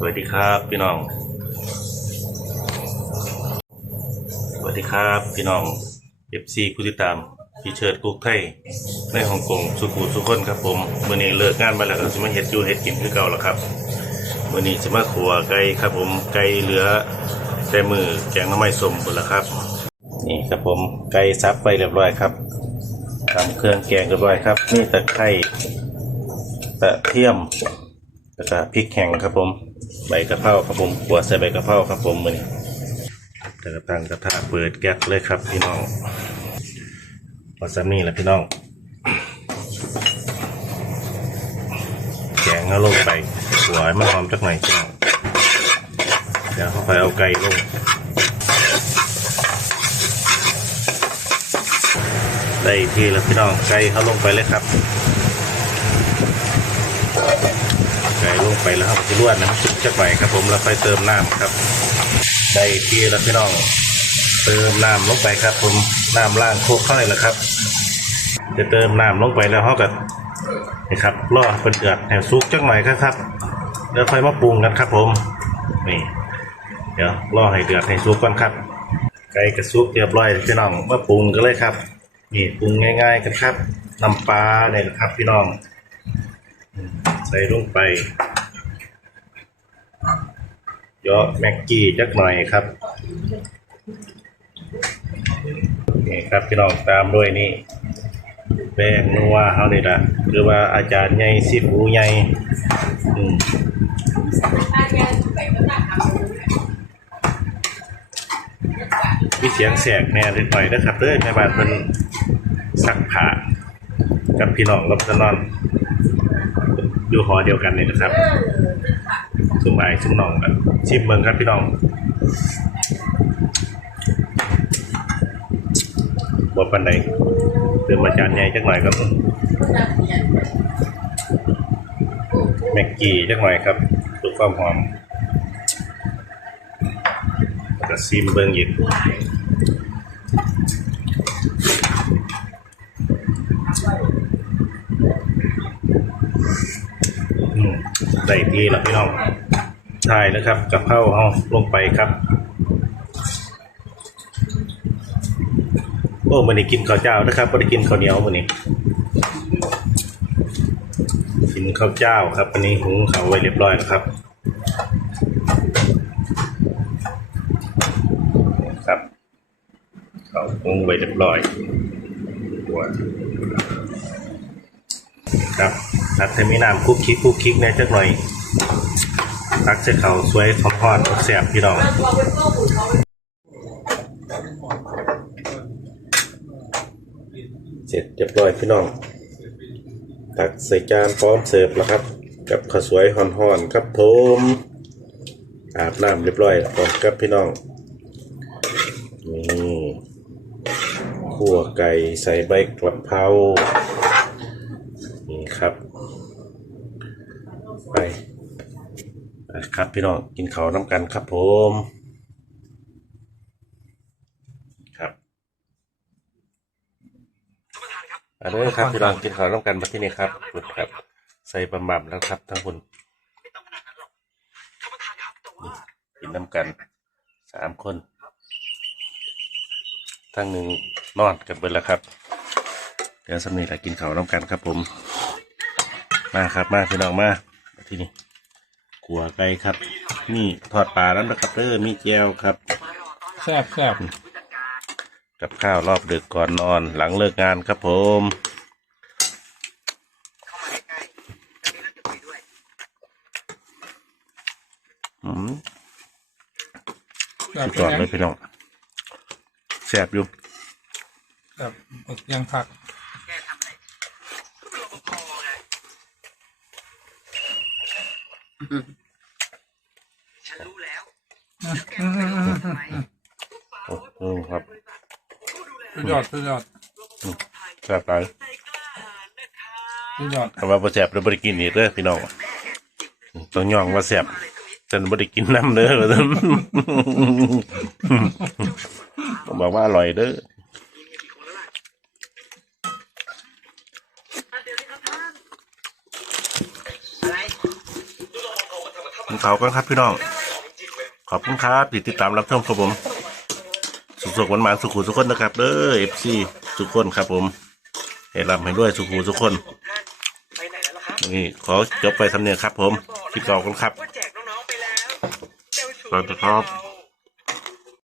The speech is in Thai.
สวัสดีครับพี่น้อง สวัสดีครับพี่น้องเอฟซีผู้ติดตามพี่เชิดกุ๊กไทยในฮ่องกงสุขุสุขคนครับผมมื่อนี้เลิกงานมาแล้วก็จะมาเฮ็ดอยู่เฮ็ดกินคือเก่าแล้วครับมื่อนี้จะมาขัวไก่ครับผมไก่เหลือแต่มือแกงน้ำไม้สมหมดแล้วครับ นี่ครับผมไก่ซับไปเรียบร้อยครับทำเครื่องแกงเรียบร้อยครับนี่ตะไคร้ตะเทียมแล้วก็พริกแห้งครับผม ใบกระเพราครับผมขวดใส่ใบกระเพราครับผมมือนี้แต่กระตังกระทะเปิดแก๊สเลยครับพี่น้องวาซามิแหละพี่น้องแกงเอาลงไปหัวให้มันหอมจักหน่อยพี่น้องเดี๋ยวเขาไปเอาไก่ลงได้ที่แล้วพี่น้องไก่เขาลงไปเลยครับ ไก่ ลงไปแล้วครับจะล้วนน้ำซุปจักหน่อยครับ ผมแล้วค่อยเติมน้ำครับได้ที่แล้วพี่น้องเติมน้ำลงไปครับ ผมน้ำล่างโคกเข้าเลยละครับ จะเติมน้ำลงไปแล้วเขากับนี่ครับรอเป็นเดือดแหวซุกจักหน่อยครับแล้วค่อยมาปรุงกันครับผมนี่เดี๋ยวรอให้เดือดให้ซุกก่อนครับ ไก่กระซุกเรียบร้อยพี่น้องมาปรุงกันเลยครับ นี่ปรุงง่าย ๆ กันครับน้ำปลาเนี่ยนะครับ พี่น้องใส่ลงไป ยอะแม็กกี้จักหน่อยครับนี่ครับพี่น้องตามด้วยนี่แป้งนัวเขานี่ละหรือว่าอาจารย์ใหญ่สิบหูใหญ่อืมมีเสียงแสกแน่นิดหน่อยนะครับเด้อแม่บ้านเป็นสักผ้ากับพี่น้องรับจะนอน อยู่หอเดียวกันเลยนะครับสุ่มไอ้สุ่มน้องกันชิมเมืองครับพี่น้องบปันใดเติมมาจานใหญ่จักหน่อยครับแม็กกี้จักหน่อยครับเพื่อความหอมแล้วก็ซิมเบิงหยิบ มใส่ทีละพี่น้องใช่แล้วครับกะเพราเอาลงไปครับโอ้มันนี้กินข้าวเจ้านะครับไม่ได้กินข้าวเหนียวมันนี้กินข้าวเจ้าครับอันนี้หุงข้าวไว้เรียบร้อยแล้วครับครับข้าวหุงไว้เรียบร้อยหัว ครับตักใส่มีน้ำคุกคิกคุกคิกแน่จักหน่อยตักใส่ข้าสวยทอดๆแซ่บพี่น้องเสร็จเรียบร้อยพี่น้อง ตักใส่จานพร้อมเสิร์ฟแล้วครับ กับข้าวสวยหอนๆครับผมอาบน้ำเรียบร้อยแล้วครับพี่น้องนี่ขั่วไก่ใส่ใบกระเพรานี่ครับ ไปไป ครับพี่น้องกินข้าวน้ำกันครับผมครับอันนี้ครับพี่น้องกินข้าวร่วมกันมาที่นี่ครับคุณครับใส่บะหมี่แล้วครับทั้งคุณนี่กินน้ำกันสามคนทั้งหนึ่งนอนกันเบิดแล้วครับเดี๋ยวสำนีแหละกินข้าวร่วมกันครับผม มาครับมาพี่น้องมามาที่นี่ ขัวไก่ครับ นี่ทอดปลาแล้วนะครับเด้อมีแจวครับแซ่บแซ่บกับข้าวรอบดึกก่อนนอนหลังเลิกงานครับผมอืมแซ่บสุดยอดเลยพี่น้องแซ่บอยู่แซ่บยังผัก โอ้โหครับสุดยอดสุดยอดแซ่บหลายสุดยอดแต่ว่าพอแซ่บเราไม่ได้กินอีกเด้อพี่น้องต้องย่องว่าแซ่บฉันไม่ได้กินน้ำเด้อว่าซั่นต้องบอกว่าอร่อยเด้อ อะไร กินข้าวกันครับพี่น้อง ขอบคุณครับที่ติดตามรับชมครับผม สุขๆวันหมานสุขุสุขคนนะครับเด้อเอฟซีทุกคนครับผมให้รับให้ด้วยสุขุสุขคนไปไหนแล้วล่ะครับนี่ขอจบไปทำเนียงครับผมคิดก่อนกันครับว่าแจกน้องๆไปแล้วเจ้าชู้สวัสดีครับไม่เอา